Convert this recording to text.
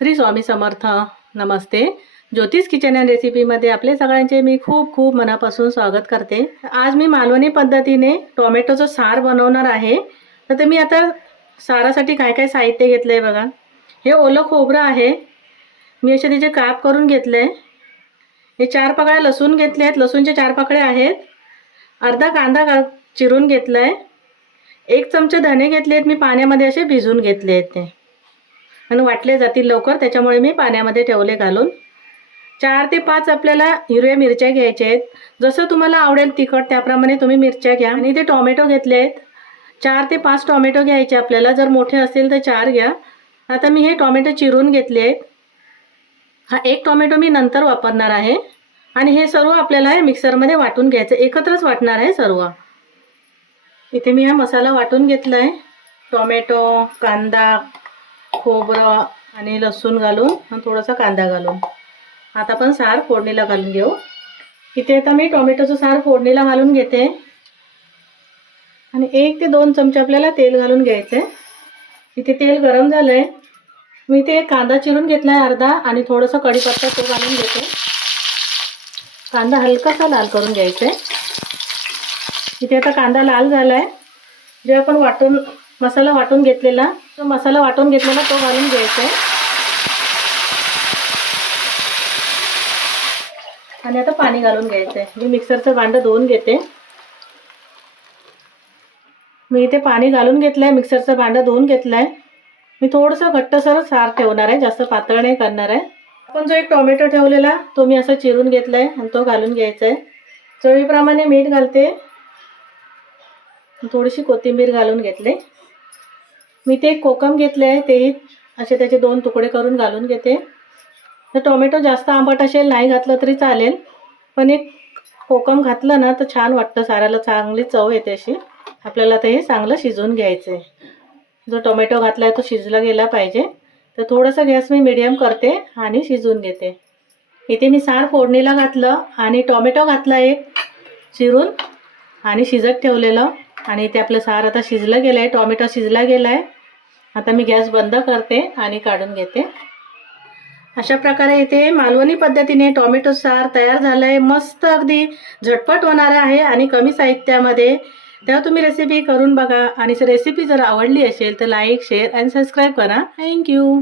श्री स्वामी समर्थ. नमस्ते. ज्योतिष kitchen and रेसिपीमध्ये आपले सगळ्यांचे मी खूप खूप मनापासून स्वागत करते. आज मी मालवणी पद्धतीने टोमॅटोचं सार बनवणार आहे. तर ते मी आता सारासाठी काय काय साहित्य घेतलं आहे बघा. हे ओलं खोबरं आहे. मी असे त्याचे काप करून घेतले. हे चार पाकळ्या लसूण घेतले आहेत. लसूणचे चार पाकळे आहेत. अर्धा कांदा का चिरून घेतला आहे एक चमचे धणे घेतले आहेत. मी पाण्यामध्ये असे भिजवून घेतले आहेत ते. आणि वाटले जातील लवकर त्याच्यामुळे मी पाण्यामध्ये ठेवले घालून. चार ते पाच आपल्याला हिरव्या मिरच्या घ्यायच्या आहेत. जसं तुम्हाला आवडेल तिखट त्याप्रमाणे तुम्ही मिरच्या घ्या. आणि ते टोमॅटो घेतले आहेत. चार ते पाच टोमॅटो घ्यायचे आपल्याला. जर मोठे असेल तर चार घ्या. आता मी हे टोमॅटो चिरून घेतले आहेत. हा एक टोमॅटो मी नंतर वापरणार आहे. आणि हे सर्व आपल्याला हे मिक्सरमध्ये वाटून घ्यायचं. एकत्रच वाटणार आहे सर्व. इथे मी हा मसाला वाटून घेतला आहे टोमॅटो कांदा खोबरं आणि लसूण घालून आणि थोडासा कांदा घालून. आता आपण सार फोडणीला घालून घेऊ. इथे आता मी टोमॅटोचं सार फोडणीला घालून घेते. आणि एक ते दोन चमचे आपल्याला तेल घालून घ्यायचं. आहे इथे तेल गरम झालं आहे मी ते कांदा चिरून घेतला आहे अर्धा आणि थोडंसं कढीपत्ता तो घालून घेते. कांदा हलकासा लाल करून घ्यायचा. आहे इथे आता कांदा लाल झाला आहे जे आपण वाटून मसाला वाटून घेतलेला. तो मसाला वाटून घेतलेला तो घालून घ्यायचा आहे. आणि आता पाणी घालून घ्यायचं आहे मी मिक्सरचं भांडं धुवून घेते. मी इथे पाणी घालून घेतलं आहे मिक्सरचं भांडं धुवून घेतलं आहे मी थोडंसं घट्टसर सार ठेवणार आहे जास्त पातळ नाही करणार आहे. आपण जो एक टोमॅटो ठेवलेला तो मी असं चिरून घेतला आहे आणि तो घालून घ्यायचा आहे चवीप्रमाणे मीठ घालते. थोडीशी कोथिंबीर घालून घेतले. मी ते कोकम घेतले आहे तेही असे त्याचे दोन तुकडे करून घालून घेते. तर टोमॅटो जास्त आंबट असेल नाही घातलं तरी चालेल. पण एक कोकम घातलं ना तर छान वाटतं साऱ्याला चांगली चव येते अशी. आपल्याला ते हे चांगलं शिजवून घ्यायचं आहे जो टोमॅटो घातला आहे तो शिजला गेला पाहिजे. तर थोडंसं गॅस मी मिडियम करते आणि शिजवून घेते. इथे मी सार फोडणीला घातलं आणि टोमॅटो घातला एक चिरून आणि शिजत ठेवलेलं. आणि ते आपलं सार आता शिजलं गेलं आहे टॉमॅटो शिजला गेला आहे आता मी गॅस बंद करते आणि काढून घेते. अशा प्रकारे इथे मालवणी पद्धतीने टॉमॅटो सार तयार झालं आहे मस्त अगदी झटपट होणार आहे आणि कमी साहित्यामध्ये. तेव्हा तुम्ही रेसिपी करून बघा आणि रेसिपी जर आवडली असेल तर लाईक शेअर आणि सबस्क्राईब करा. Thank you